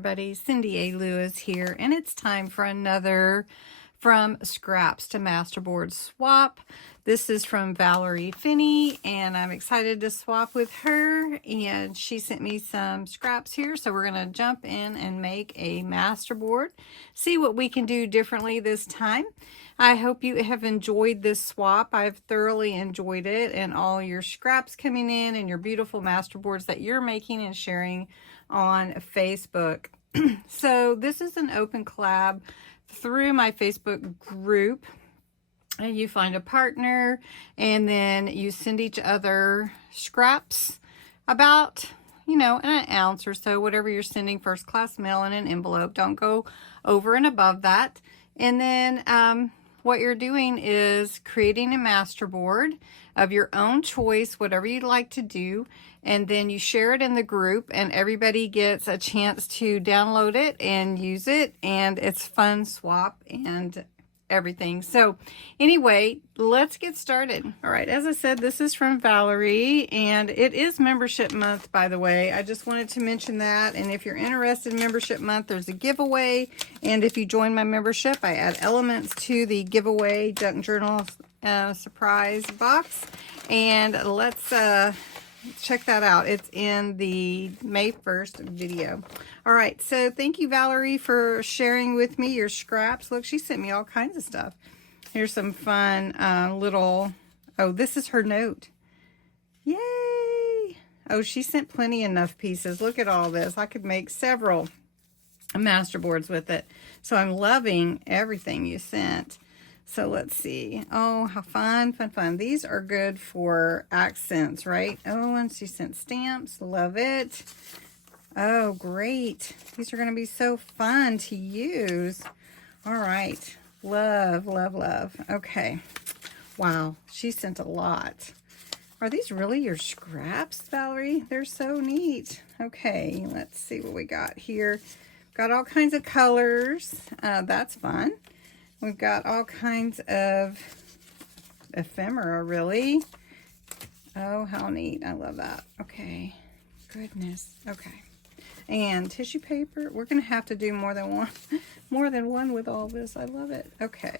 everybody, Cindy A. Lewis here, and it's time for another From Scraps to Masterboard swap. This is from Valerie Finney, and I'm excited to swap with her, and she sent me some scraps here, so we're going to jump in and make a masterboard, see what we can do differently this time. I hope you have enjoyed this swap. I've thoroughly enjoyed it, and all your scraps coming in and your beautiful masterboards that you're making and sharing on Facebook. So this is an open collab through my Facebook group. And you find a partner, and then you send each other scraps about, you know, an ounce or so, whatever you're sending, first class mail in an envelope. Don't go over and above that. And then what you're doing is creating a masterboard of your own choice, whatever you'd like to do, and then you share it in the group, and everybody gets a chance to download it and use it, and it's fun swap and everything. So anyway, let's get started. All right, as I said, this is from Valerie, and it is membership month, by the way. I just wanted to mention that, and if you're interested in membership month, there's a giveaway, and if you join my membership, I add elements to the giveaway junk journal surprise box, and let's check that out. It's in the May 1st video. All right, so thank you, Valerie, for sharing with me your scraps. Look, she sent me all kinds of stuff. Here's some fun little, oh, this is her note. Yay! Oh, she sent plenty enough pieces. Look at all this. I could make several masterboards with it. So I'm loving everything you sent. So let's see. Oh, how fun, fun, fun. These are good for accents, right? Oh, and she sent stamps. Love it. Oh, great. These are going to be so fun to use. All right. Love, love, love. Okay. Wow. She sent a lot. Are these really your scraps, Valerie? They're so neat. Okay. Let's see what we got here. Got all kinds of colors. That's fun. We've got all kinds of ephemera, really. Oh, how neat. I love that. Okay. Goodness. Okay. And tissue paper. We're going to have to do more than one with all this. I love it. Okay.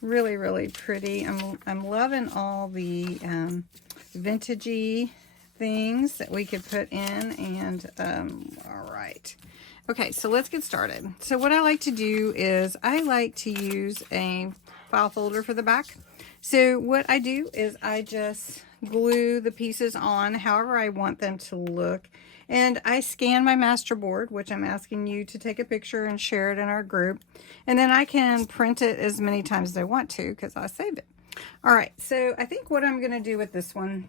Really, really pretty. I'm loving all the vintagey things that we could put in. And all right. Okay, so let's get started. So what I like to do is I like to use a file folder for the back. So what I do is I just glue the pieces on however I want them to look. And I scan my masterboard, which I'm asking you to take a picture and share it in our group. And then I can print it as many times as I want to because I saved it. All right, so I think what I'm going to do with this one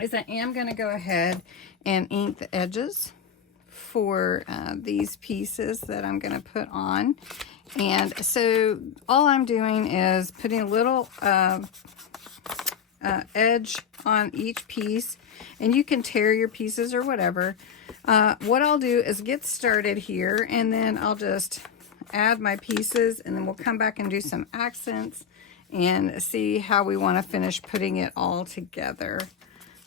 is I am going to go ahead and ink the edges for these pieces that I'm going to put on. And so all I'm doing is putting a little edge on each piece, and you can tear your pieces or whatever. What I'll do is get started here, and then I'll just add my pieces, and then we'll come back and do some accents and see how we want to finish putting it all together.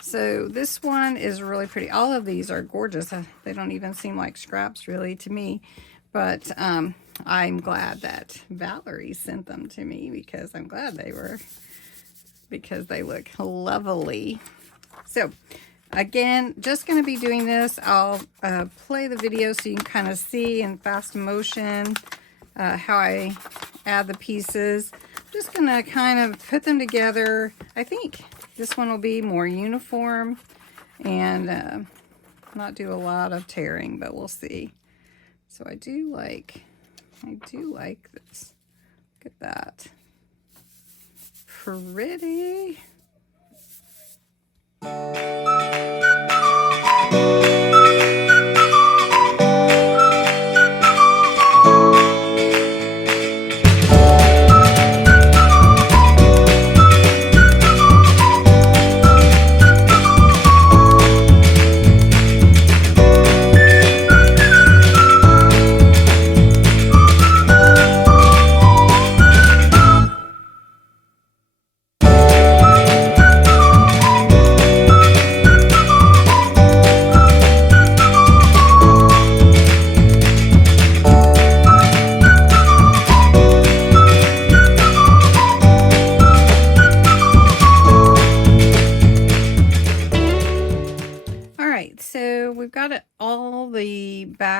So this one is really pretty. All of these are gorgeous. They don't even seem like scraps really to me, but I'm glad that Valerie sent them to me because I'm glad they were, because they look lovely. So again, just going to be doing this. I'll play the video so you can kind of see in fast motion how I add the pieces. I'm just going to kind of put them together. I think this one will be more uniform and not do a lot of tearing, but we'll see. So I do like this. Look at that. Pretty.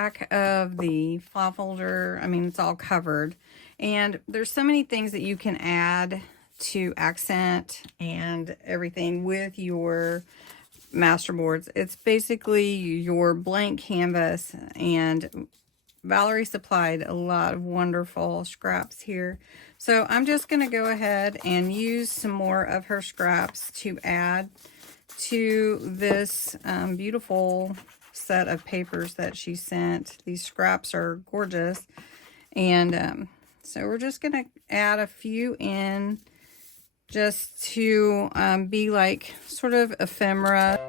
back of the file folder, I mean, it's all covered. And there's so many things that you can add to accent and everything with your Masterboards. It's basically your blank canvas, and Valerie supplied a lot of wonderful scraps here. So I'm just going to go ahead and use some more of her scraps to add to this beautiful set of papers that she sent. These scraps are gorgeous. And so we're just going to add a few in just to be like sort of ephemera.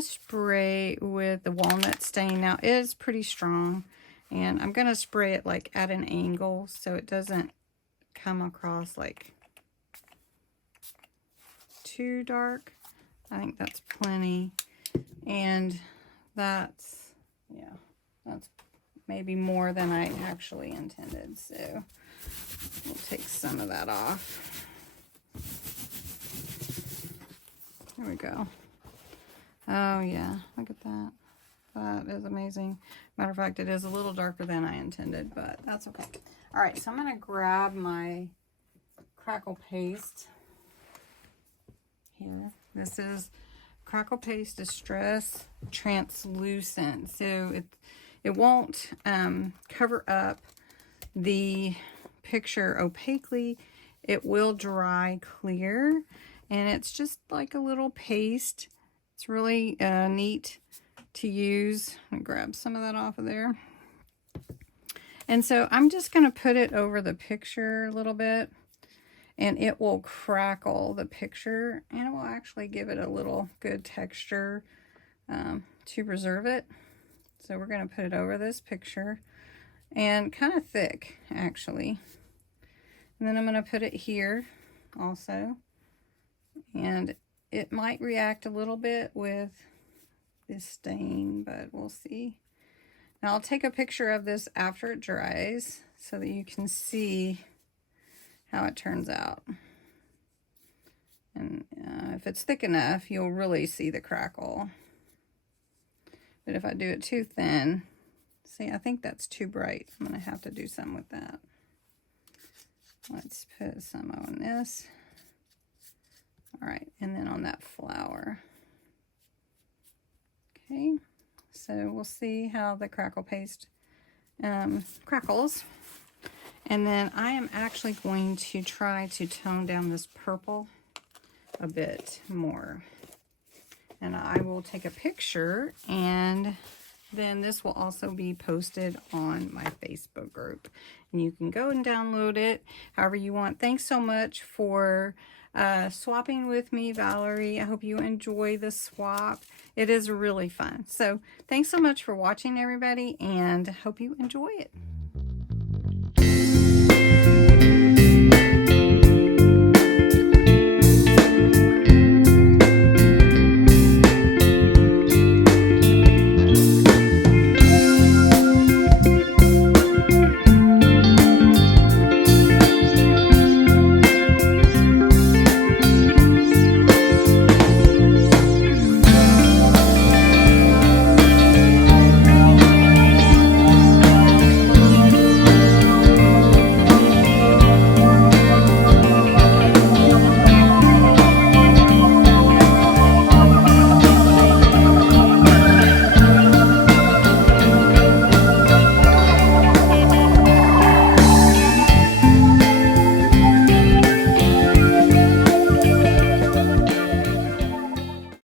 Spray with the walnut stain. Now it is pretty strong, and I'm going to spray it like at an angle so it doesn't come across like too dark. I think that's plenty, and that's, yeah, that's maybe more than I actually intended, so we'll take some of that off. There we go. Oh yeah, look at that. That is amazing. Matter of fact, it is a little darker than I intended, but that's okay. All right, so I'm going to grab my crackle paste here. This is crackle paste Distress Translucent. So it won't cover up the picture opaquely. It will dry clear, and it's just like a little paste. It's really neat to use. I'm going to grab some of that off of there. And so I'm just going to put it over the picture a little bit, and it will crackle the picture, and it will actually give it a little good texture to preserve it. So we're going to put it over this picture, and kind of thick actually. And then I'm going to put it here also, and it might react a little bit with this stain, but we'll see. Now I'll take a picture of this after it dries so that you can see how it turns out. And if it's thick enough, you'll really see the crackle. But if I do it too thin, see, I think that's too bright. I'm going to have to do something with that. Let's put some on this. All right, and then on that flower. Okay, so we'll see how the crackle paste crackles. And then I am actually going to try to tone down this purple a bit more. And I will take a picture, and then this will also be posted on my Facebook group. And you can go and download it however you want. Thanks so much for swapping with me, Valerie. I hope you enjoy the swap. It is really fun. So thanks so much for watching, everybody, and hope you enjoy it.